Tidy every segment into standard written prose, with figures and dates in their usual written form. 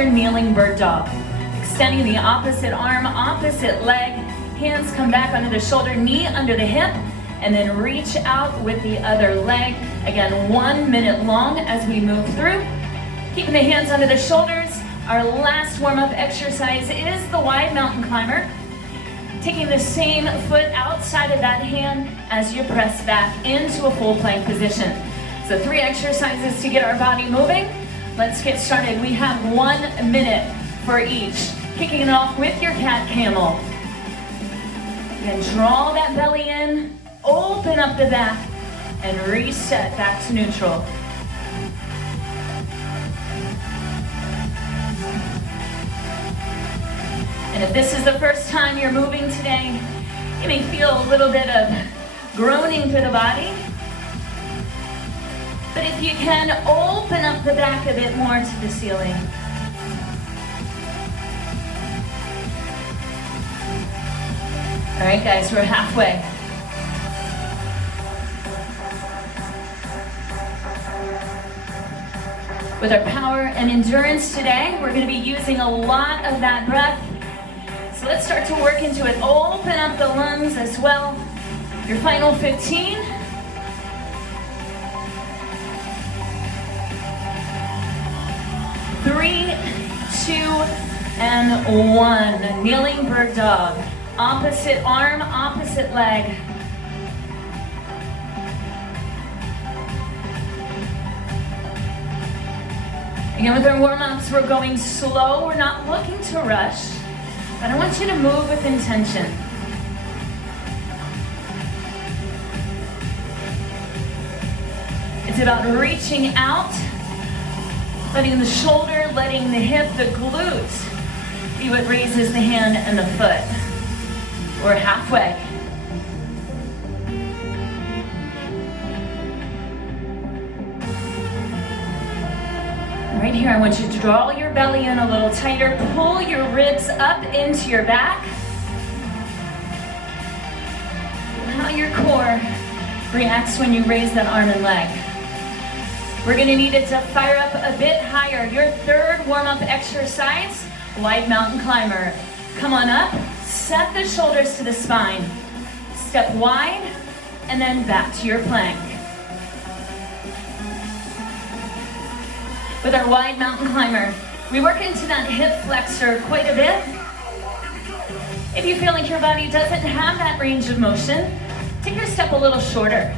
your kneeling bird dog. Extending the opposite arm, opposite leg, hands come back under the shoulder, knee under the hip, and then reach out with the other leg. Again, 1 minute long as we move through. Keeping the hands under the shoulders. Our last warm-up exercise is the wide mountain climber. Taking the same foot outside of that hand as you press back into a full plank position. So 3 exercises to get our body moving. Let's get started. We have 1 minute for each. Kicking it off with your cat camel. Then draw that belly in, open up the back, and reset back to neutral. And if this is the first time you're moving today, you may feel a little bit of groaning through the body. But if you can, open up the back a bit more to the ceiling. All right, guys, we're halfway. With our power and endurance today, we're going to be using a lot of that breath. So let's start to work into it. Open up the lungs as well. Your final 15. 3, 2, and 1. Kneeling bird dog. Opposite arm, opposite leg. Again, with our warm-ups, we're going slow. We're not looking to rush, but I want you to move with intention. It's about reaching out, letting the shoulder, letting the hip, the glute be what raises the hand and the foot. We're halfway. Right here, I want you to draw your belly in a little tighter, pull your ribs up into your back. How your core reacts when you raise that arm and leg. We're gonna need it to fire up a bit higher. Your third warm-up exercise, wide mountain climber. Come on up, set the shoulders to the spine. Step wide, and then back to your plank. With our wide mountain climber, we work into that hip flexor quite a bit. If you feel like your body doesn't have that range of motion, take your step a little shorter.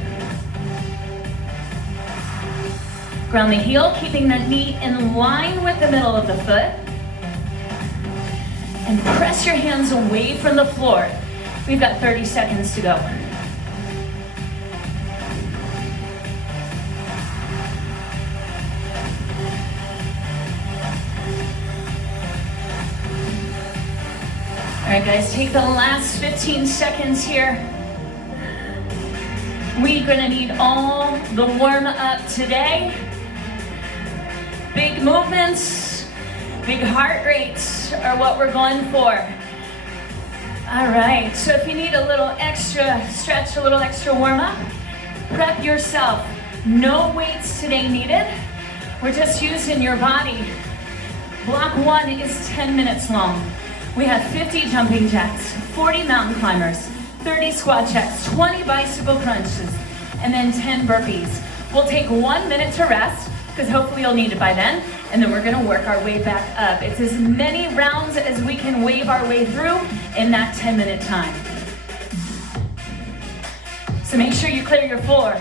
Ground the heel, keeping that knee in line with the middle of the foot. And press your hands away from the floor. We've got 30 seconds to go. All right, guys, take the last 15 seconds here. We're gonna need all the warm up today. Big movements, big heart rates are what we're going for. All right, so if you need a little extra stretch, a little extra warm up, prep yourself. No weights today needed. We're just using your body. Block 1 is 10 minutes long. We have 50 jumping jacks, 40 mountain climbers, 30 squat checks, 20 bicycle crunches, and then 10 burpees. We'll take 1 minute to rest, because hopefully you'll need it by then, and then we're gonna work our way back up. It's as many rounds as we can wave our way through in that 10-minute time. So make sure you clear your floor.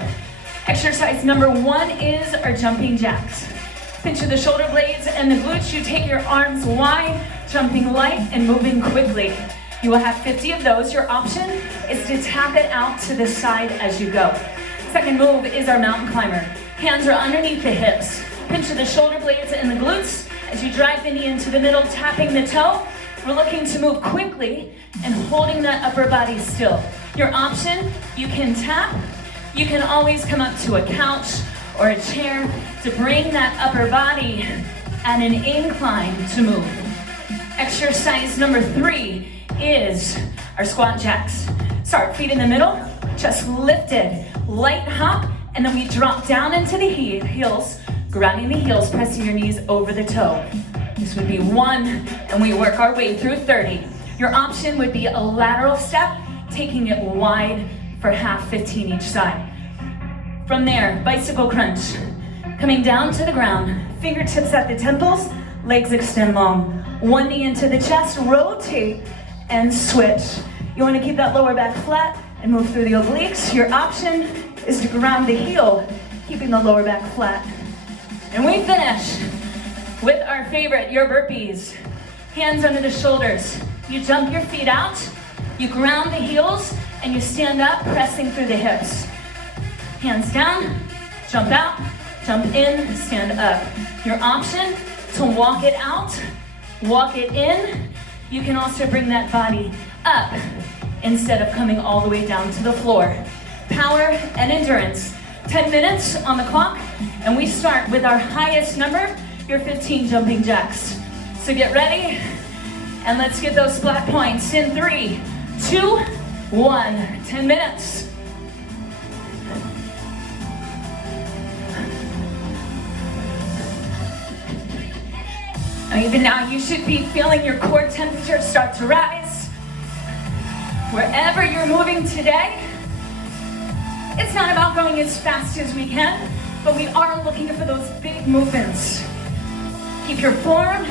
Exercise number 1 is our jumping jacks. Pinch of the shoulder blades and the glutes. You take your arms wide, jumping light and moving quickly. You will have 50 of those. Your option is to tap it out to the side as you go. Second move is our mountain climber. Hands are underneath the hips. Pinch of the shoulder blades and the glutes as you drive the knee into the middle, tapping the toe. We're looking to move quickly and holding that upper body still. Your option, you can tap. You can always come up to a couch or a chair to bring that upper body at an incline to move. Exercise number 3 is our squat jacks. Start feet in the middle, chest lifted, light hop, and then we drop down into the heels, grounding the heels, pressing your knees over the toe. This would be 1, and we work our way through 30. Your option would be a lateral step, taking it wide for half, 15 each side. From there, bicycle crunch. Coming down to the ground, fingertips at the temples, legs extend long. One knee into the chest, rotate, and switch. You want to keep that lower back flat and move through the obliques. Your option is to ground the heel, keeping the lower back flat. And we finish with our favorite, your burpees. Hands under the shoulders. You jump your feet out, you ground the heels, and you stand up, pressing through the hips. Hands down, jump out, jump in, stand up. Your option to walk it out, walk it in. You can also bring that body up instead of coming all the way down to the floor. Power and endurance. 10 minutes on the clock, and we start with our highest number, your 15 jumping jacks. So get ready, and let's get those flat points in 3, 2, 1. 10 minutes. Even now, you should be feeling your core temperature start to rise. Wherever you're moving today, it's not about going as fast as we can, but we are looking for those big movements. Keep your form,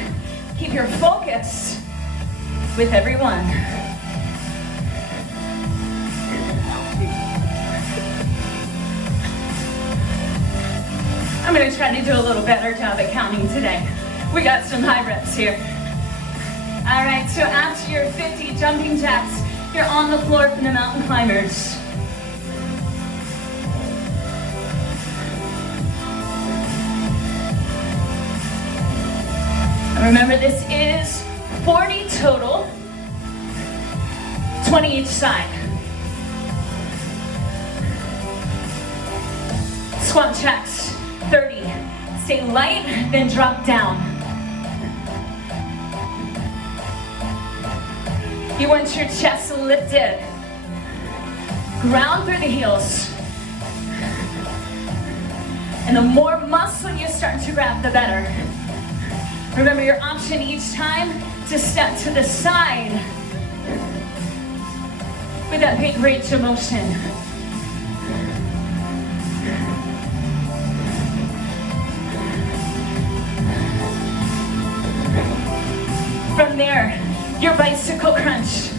keep your focus with every one. I'm gonna try to do a little better job at counting today. We got some high reps here. All right, so after your 50 jumping jacks, you're on the floor for the mountain climbers. Remember, this is 40 total, 20 each side. Squat jacks, 30. Stay light, then drop down. You want your chest lifted. Ground through the heels. And the more muscle you start to grab, the better. Remember your option each time to step to the side with that big range of motion. From there, your bicycle crunch.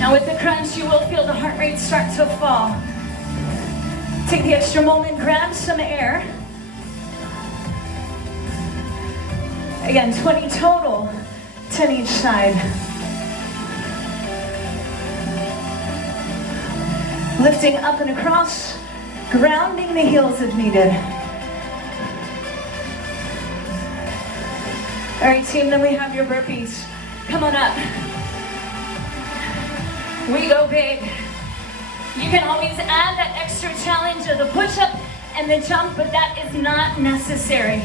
Now with the crunch, you will feel the heart rate start to fall. Take the extra moment, grab some air. Again, 20 total, 10 each side. Lifting up and across, grounding the heels if needed. All right, team, then we have your burpees. Come on up. We go big. You can always add that extra challenge of the push-up and the jump, but that is not necessary.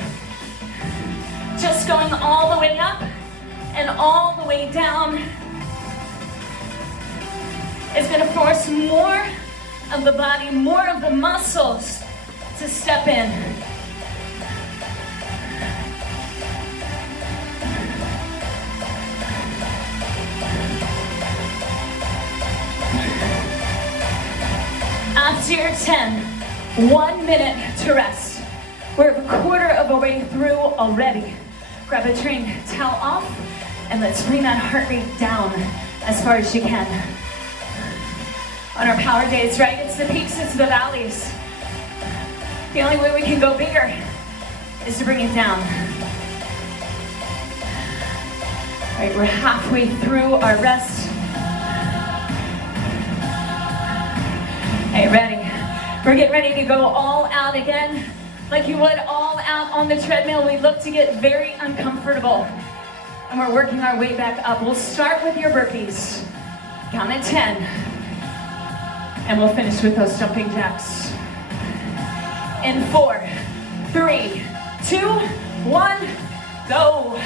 Just going all the way up and all the way down is going to force more of the body, more of the muscles to step in. After your 10, 1 minute to rest. We're a quarter of a way through already. Grab a train towel off, and let's bring that heart rate down as far as you can. On our power days, right? It's the peaks, it's the valleys. The only way we can go bigger is to bring it down. All right, we're halfway through our rest. Hey, ready? We're getting ready to go all out again. Like you would all out on the treadmill, we look to get very uncomfortable. And we're working our way back up. We'll start with your burpees. Count at 10. And we'll finish with those jumping jacks. In 4, 3, 2, 1, go.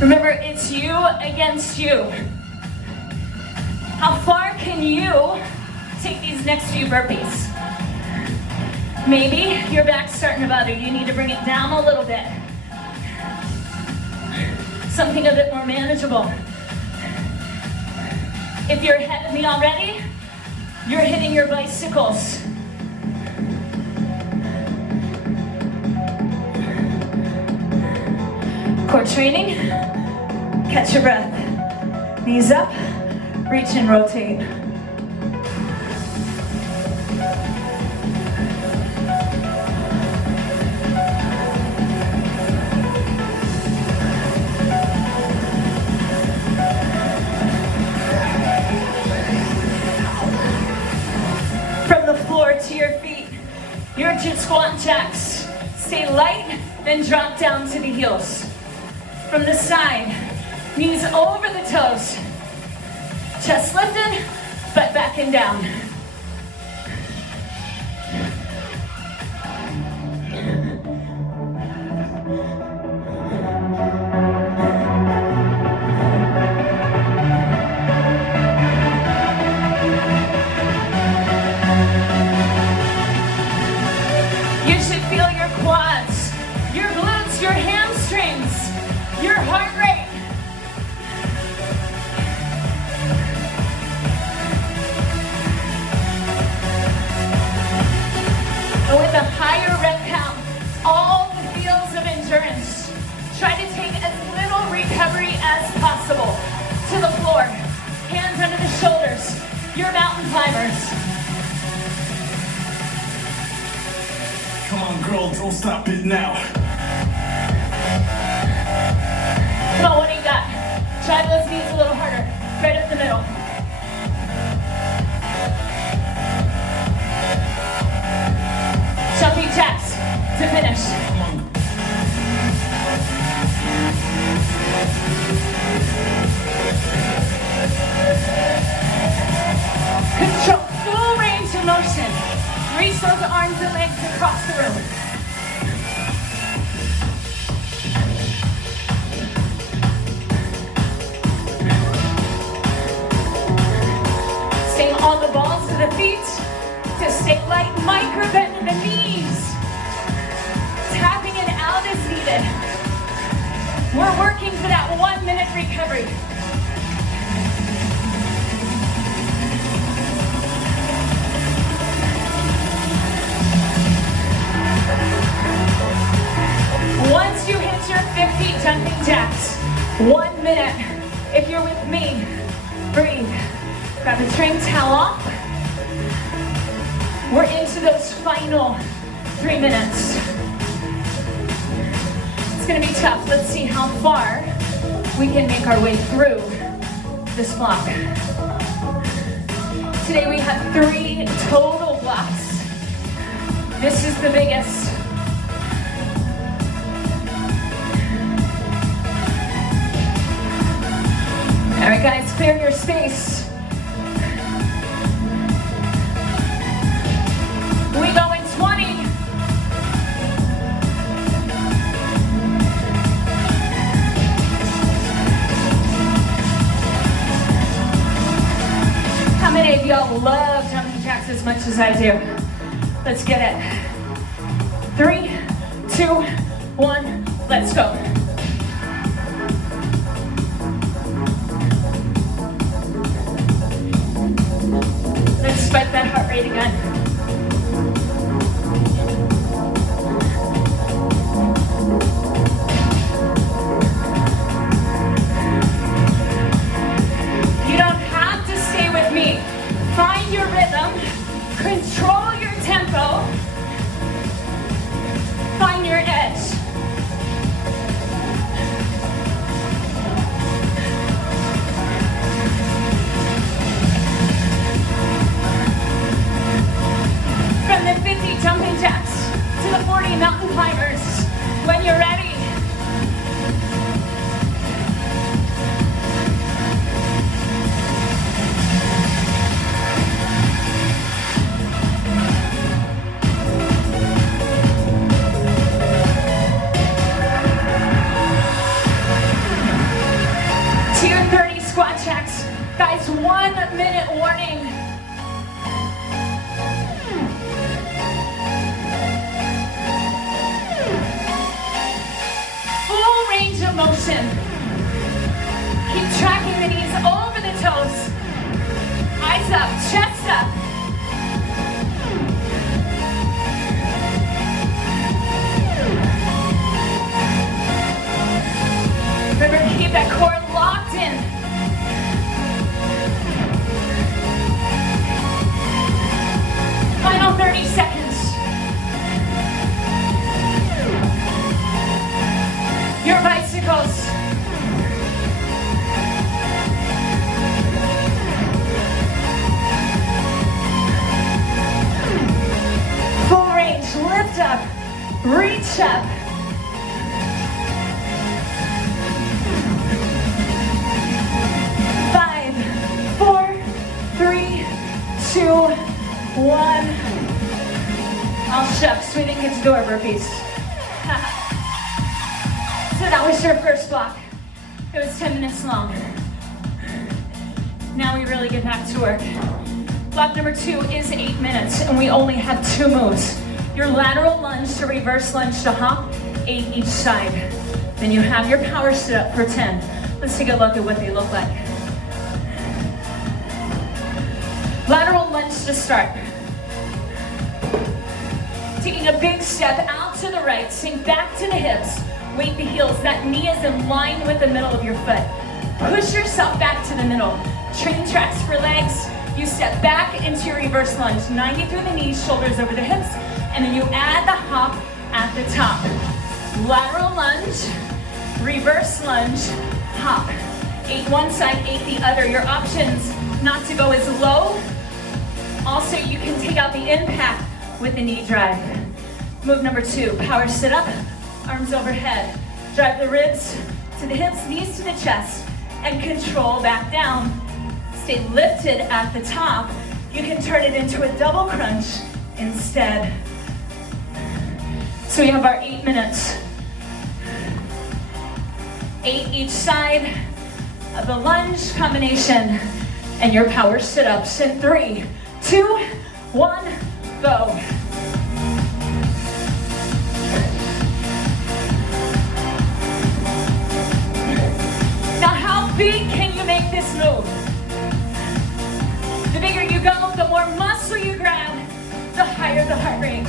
Remember, it's you against just you. How far can you take these next few burpees? Maybe your back's starting to bother you. You need to bring it down a little bit. Something a bit more manageable. If you're ahead of me already, you're hitting your bicycles. Core training, catch your breath. Knees up, reach and rotate. From the floor to your feet, your 2 squat jacks. Stay light, then drop down to the heels. From the side, knees over the toes. Chest lifted, butt back and down. You should feel your quads, your glutes, your hamstrings, your heart rate. And with a higher rep count, all the feels of endurance. Try to take as little recovery as possible. To the floor, hands under the shoulders, your mountain climbers. Come on, girl, don't stop it now. Come on, what do you got? Drive those knees a little harder, right up the middle. Jumping jacks to finish. Control full range of motion. Reach those arms and legs across the room. Stay on the balls of the feet to stay light. Micro bend in the knees. Tapping it out as needed. We're working for that 1 minute recovery. Once you hit your 50 jumping jacks, 1 minute. If you're with me, breathe. Grab a train towel off. We're into those final 3 minutes. It's gonna be tough. Let's see how far we can make our way through this block. Today we have 3 total blocks. This is the biggest. All right, guys, clear your space. We go in 20. How many of y'all love jumping jacks as much as I do? Let's get it. 3, 2, 1, let's go. Let's spike that heart rate again. You don't have to stay with me. Find your rhythm, control your tempo, find your edge. squat jacks. Guys, 1 minute warning. Full range of motion. Keep tracking the knees over the toes. Eyes up, chest up. Remember to keep that core locked in. Final 30 seconds. Your bicycles. Full range, lift up, reach up. 5, 4, 3, 2, 1. Oh shucks, we didn't get to do our burpees. So that was your first block. It was 10 minutes long. Now we really get back to work. Block number 2 is 8 minutes, and we only have 2 moves. Your lateral lunge to reverse lunge to hop, 8 each side. Then you have your power sit up for 10. Let's take a look at what they look like. Lateral lunge to start. Taking a big step out to the right, sink back to the hips, weight the heels. That knee is in line with the middle of your foot. Push yourself back to the middle. Train tracks for legs. You step back into your reverse lunge, 90 through the knees, shoulders over the hips, and then you add the hop at the top. Lateral lunge, reverse lunge, hop. 8 one side, 8 the other. Your options not to go as low. Also, you can take out the impact with the knee drive. Move number 2, power sit up, arms overhead. Drive the ribs to the hips, knees to the chest, and control back down. Stay lifted at the top. You can turn it into a double crunch instead. So we have our 8 minutes. 8 each side of the lunge combination and your power sit-ups in 3, 2, 1, go. Now how big can you make this move? The bigger you go, the more muscle you grab, the higher the heart rate.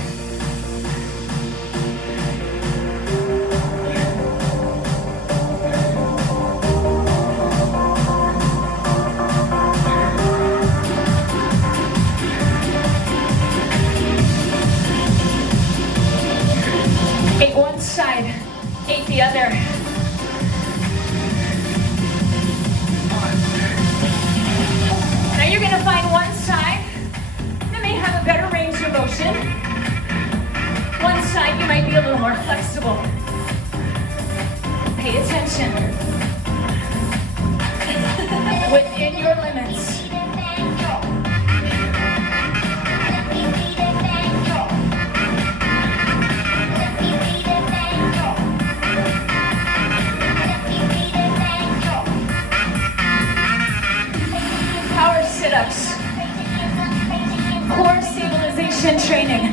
Eight one side, 8 the other. Now you're going to find one side that may have a better range of motion. One side you might be a little more flexible. Pay attention. Within your limits. Power sit-ups. Core stabilization training.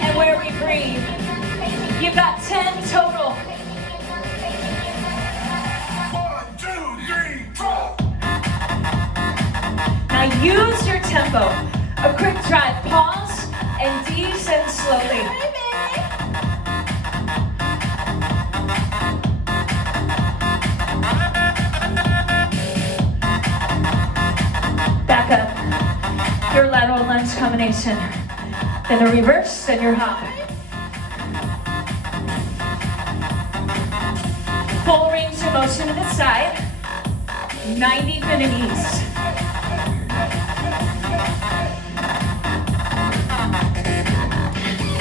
And where we breathe. You've got 10 total. 1, 2, 3, 4. Now use your tempo. A quick drive, pause, and descend slowly. Back up. Your lateral lunge combination. Then a reverse, then your hop. Full range of motion to the side. 90 for the knees.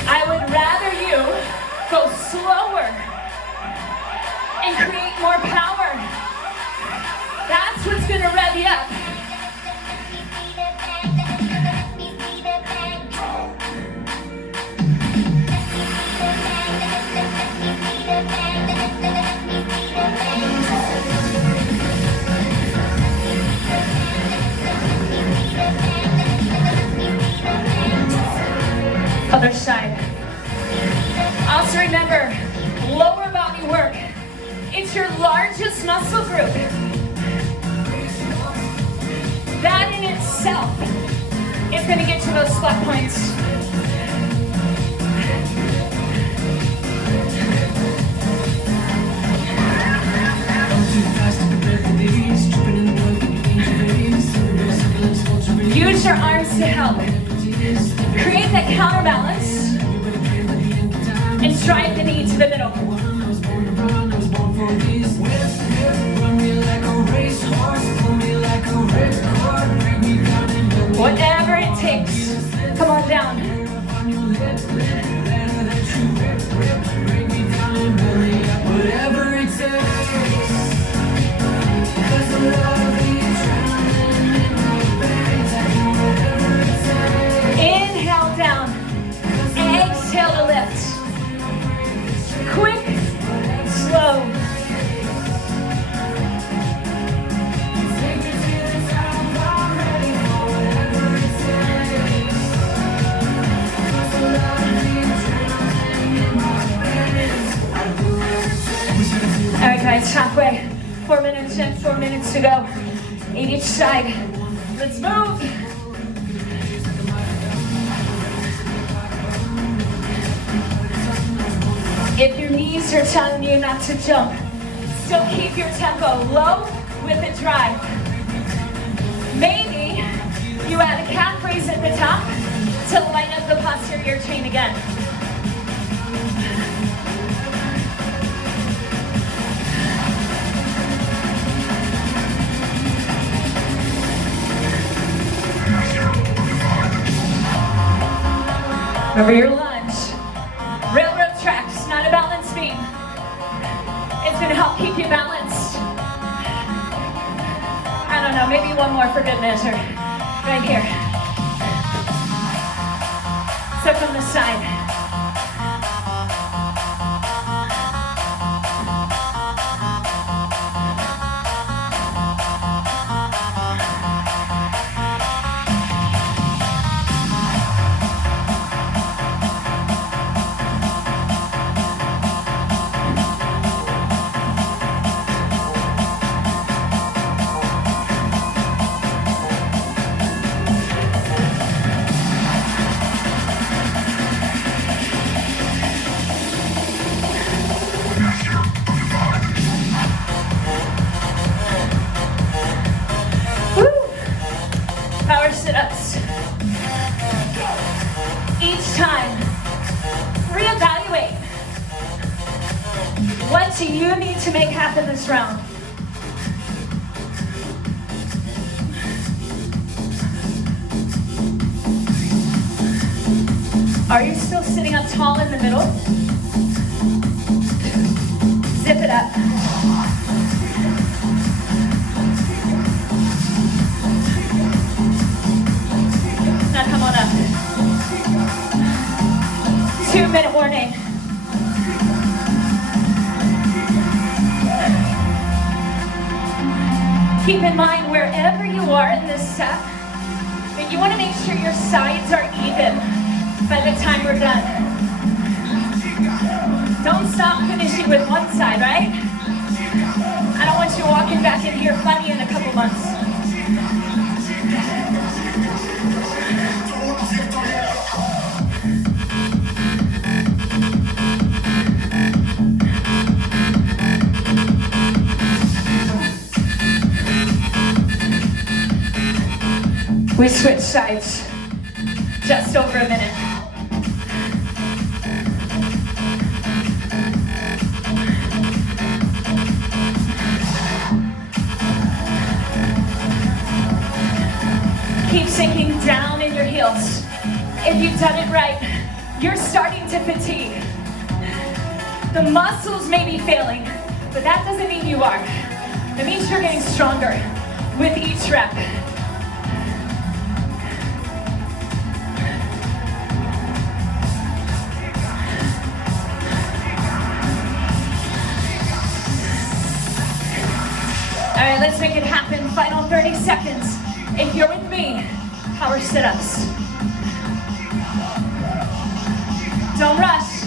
I would rather you go slower and create more power. That's what's gonna rev you up. itself is going to get you those squat points. Use your arms to help. Create that counterbalance and drive the knee to the middle. Whatever it takes, come on down. Whatever it takes. Inhale down. Exhale to lift. Quick, slow. All right, guys, halfway. 4 minutes in, 4 minutes to go. 8 each side. Let's move. If your knees are telling you not to jump, still keep your tempo low with a drive. Maybe you add a calf raise at the top to light up the posterior chain again. Remember your lunge. Railroad tracks, not a balance beam. It's going to help keep you balanced. I don't know, maybe one more for good measure. Right here. So from the side. Power sit-ups. Each time, reevaluate. What do you need to make happen this round? Are you still sitting up tall in the middle? Zip it up. Now come on up. 2-minute warning. Keep in mind, wherever you are in this set, that you want to make sure your sides are even by the time we're done. Don't stop finishing with one side, right? I don't want you walking back in here funny in a couple months. We switch sides. Just over a minute. Keep sinking down in your heels. If you've done it right, you're starting to fatigue. The muscles may be failing, but that doesn't mean you are. It means you're getting stronger with each rep. All right, let's make it happen. Final 30 seconds. If you're with me, power sit-ups. Don't rush.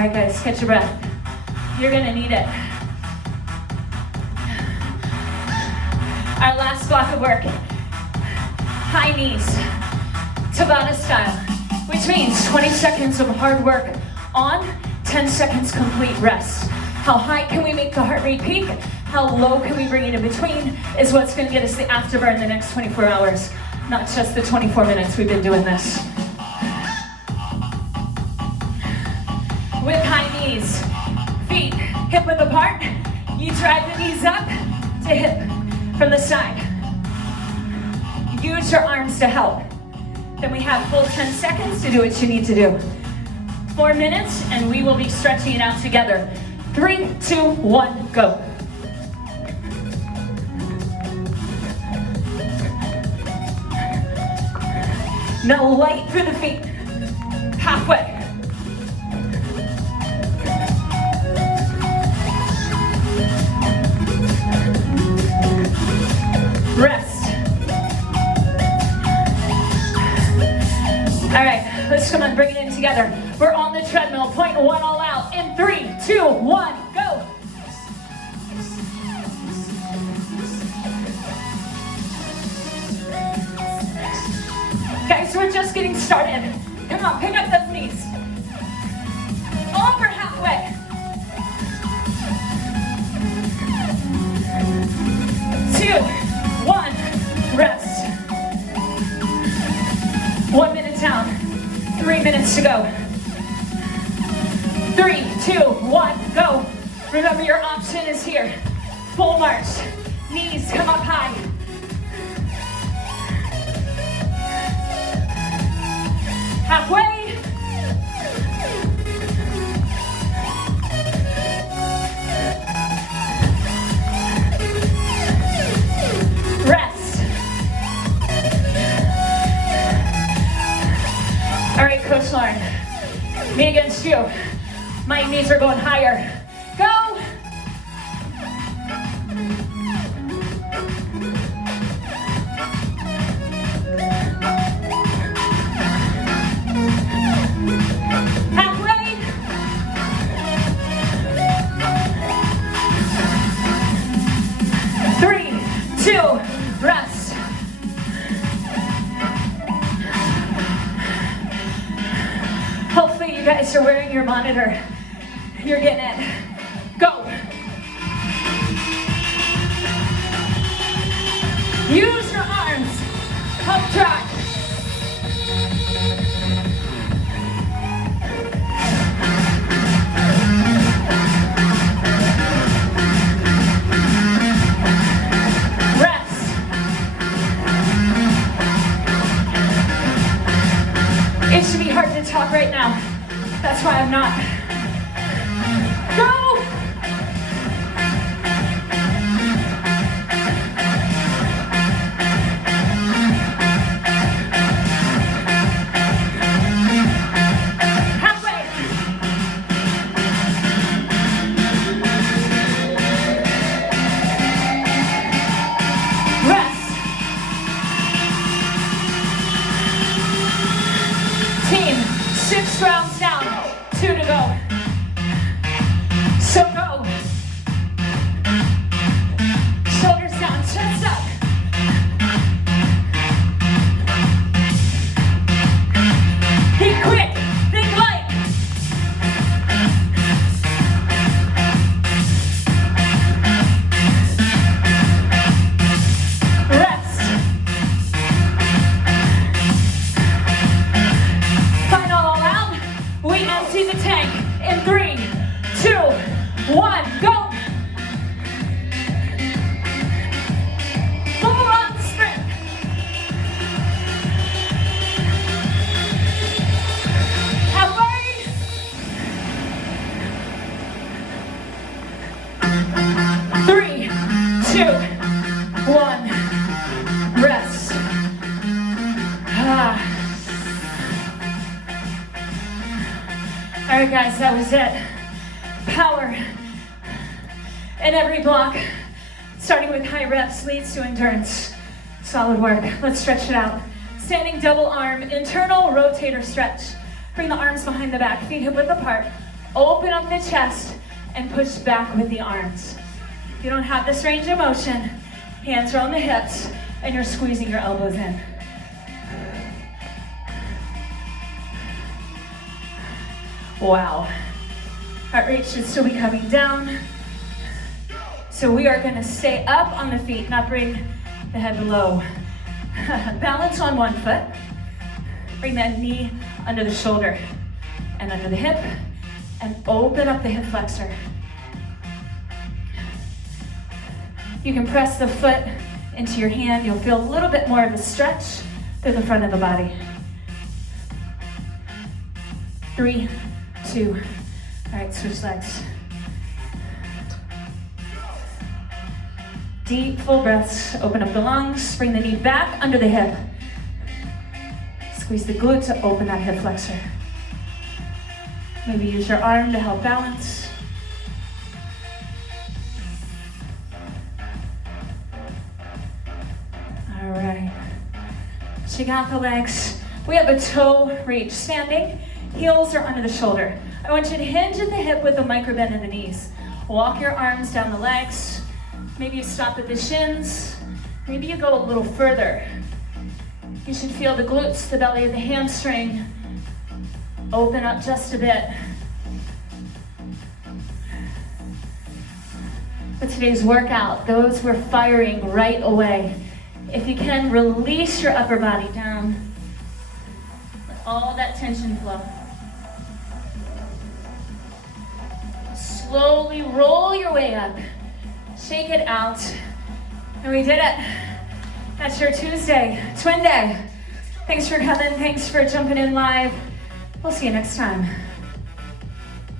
right, guys, catch your breath. You're gonna need it. Our last block of work. High knees, Tabata style, which means 20 seconds of hard work on, 10 seconds complete rest. How high can we make the heart rate peak? How low can we bring it in between is what's gonna get us the afterburn the next 24 hours, not just the 24 minutes we've been doing this. With high knees, feet hip width apart, you drive the knees up to hip from the side. Use your arms to help. Then we have full 10 seconds to do what you need to do. 4 minutes, and we will be stretching it out together. 3, 2, 1, go. Now light through the feet. Halfway. Rest. All right, let's come on, bring it in together. We're on the treadmill, point one all out. In 3, 2, 1, go. Guys, we're just getting started. Come on, pick up those knees. Over halfway. 2, 1, rest. 1 minute down, 3 minutes to go. 3, 2, 1, go. Remember your option is here. Full march, knees come up high. Halfway. Rest. All right, Coach Lauren, me against you. My knees are going higher. Go. Halfway. 3, 2, rest. Hopefully you guys are wearing your monitor. You're getting it. Go. Use your arms. Up drive. Rest. It should be hard to talk right now. That's why I'm not. Go! Halfway. Rest. Team, 6 rounds down, 2 to go. So go. Shoulders down, chest up. Be quick, think light. Rest. Final all out. We empty the tank in 3, 2, 1, go! Full on sprint. Halfway. 3, 2, 1, rest. All right, guys, that was it. Power in every block, starting with high reps, leads to endurance. Solid work. Let's stretch it out. Standing double arm, internal rotator stretch. Bring the arms behind the back, feet hip width apart. Open up the chest and push back with the arms. If you don't have this range of motion, hands are on the hips and you're squeezing your elbows in. Wow. Heart rate should still be coming down. So we are gonna stay up on the feet, not bring the head low. Balance on one foot. Bring that knee under the shoulder and under the hip, and open up the hip flexor. You can press the foot into your hand. You'll feel a little bit more of a stretch through the front of the body. 3, 2, all right, switch legs. Deep, full breaths. Open up the lungs. Bring the knee back under the hip. Squeeze the glute to open that hip flexor. Maybe use your arm to help balance. All right. Shake out the legs. We have a toe reach. Standing, heels are under the shoulder. I want you to hinge at the hip with a micro bend in the knees. Walk your arms down the legs. Maybe you stop at the shins. Maybe you go a little further. You should feel the glutes, the belly of the hamstring open up just a bit. With today's workout, those were firing right away. If you can, release your upper body down. Let all that tension flow. Slowly roll your way up. Shake it out. And we did it. That's your Tuesday, twin day. Thanks for coming. Thanks for jumping in live. We'll see you next time.